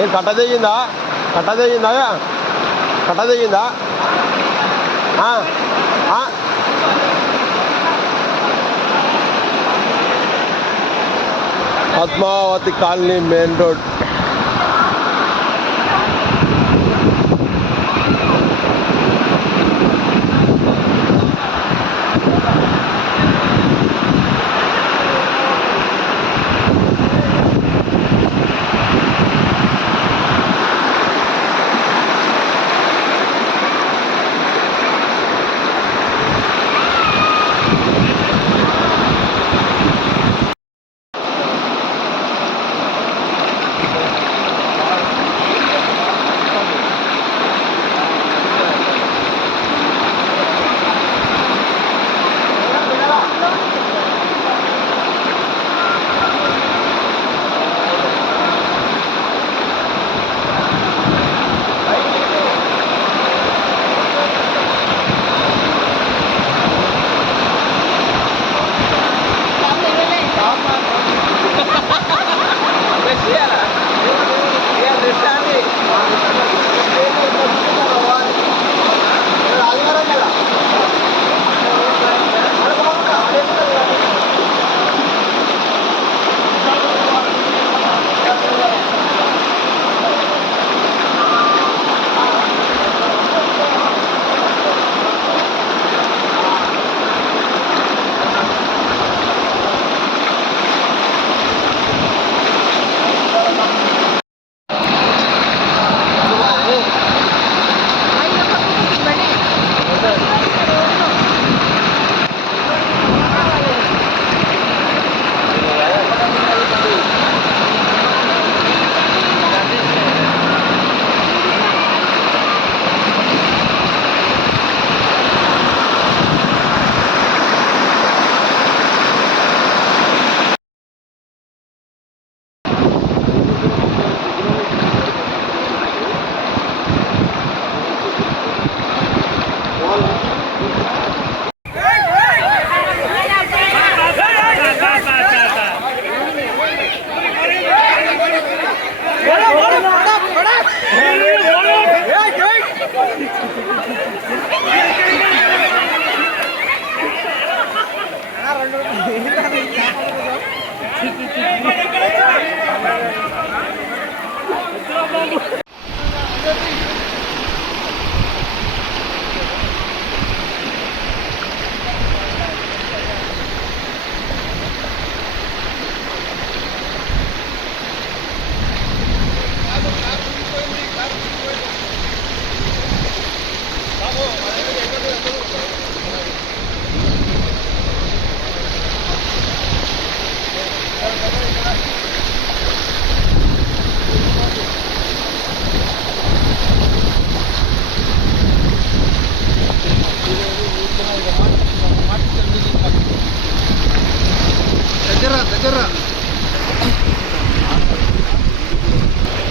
ఏం కట్టదయ్యిందా Padmavati colony main road.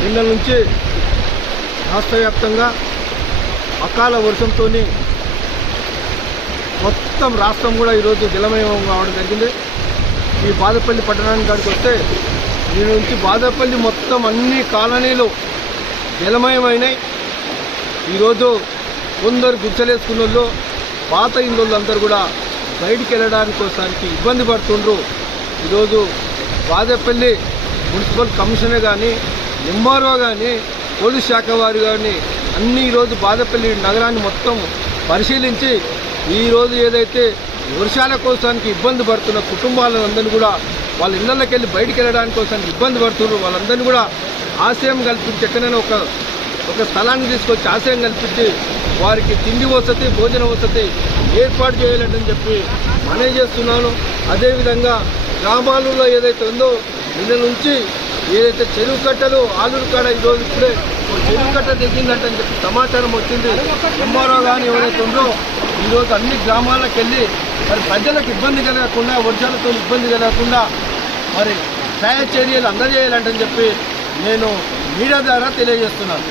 నిన్న నుంచి రాష్ట్ర వ్యాప్తంగా అకాల వర్షంతో మొత్తం రాష్ట్రం కూడా ఈరోజు జలమయం కావడం జరిగింది. ఈ బాదపల్లి పట్టణానికి కాడికి వస్తే దీని నుంచి బాదపల్లి మొత్తం అన్ని కాలనీలు జలమయమైనాయి. ఈరోజు కొందరు గుచ్చలేసుకున్న వాళ్ళు పాత ఇళ్ళు అందరూ కూడా బయటికి వెళ్ళడానికి ఒకసారికి ఇబ్బంది పడుతుండ్రు. ఈరోజు బాదపల్లి మున్సిపల్ కమిషనర్ కానీ ఎంఆర్ఓ కానీ పోలీస్ శాఖ వారు కానీ అన్నీ ఈరోజు బాదపల్లి నగరాన్ని మొత్తం పరిశీలించి ఈరోజు ఏదైతే వర్షాల కోసానికి ఇబ్బంది పడుతున్న కుటుంబాలందరినీ కూడా వాళ్ళ ఇళ్లకి వెళ్ళి బయటికి వెళ్ళడానికి కోసానికి ఇబ్బంది పడుతున్నారు. వాళ్ళందరినీ కూడా ఆశయం కల్పించి ఎక్కడైనా ఒక స్థలాన్ని తీసుకొచ్చి ఆశయం కల్పించి వారికి తిండి వసతి భోజన వసతి ఏర్పాటు చేయాలని చెప్పి మనవి చేస్తున్నాను. అదేవిధంగా గ్రామాలలో ఏదైతే ఉందో నిన్న నుంచి ఏదైతే చెరువు కట్టలు ఆలూరు కాడ ఈరోజు ఇప్పుడే చెరువు కట్ట తెగిందంటని చెప్పి సమాచారం వచ్చింది. ఎంఆర్ఓ కానీ ఎవరైతే ఉందో ఈరోజు అన్ని గ్రామాలకు వెళ్ళి మరి ప్రజలకు ఇబ్బంది కలగకుండా వర్షాలతో ఇబ్బంది కలగకుండా మరి సహాయ చర్యలు అందజేయాలంటని చెప్పి నేను మీడియా ద్వారా తెలియజేస్తున్నాను.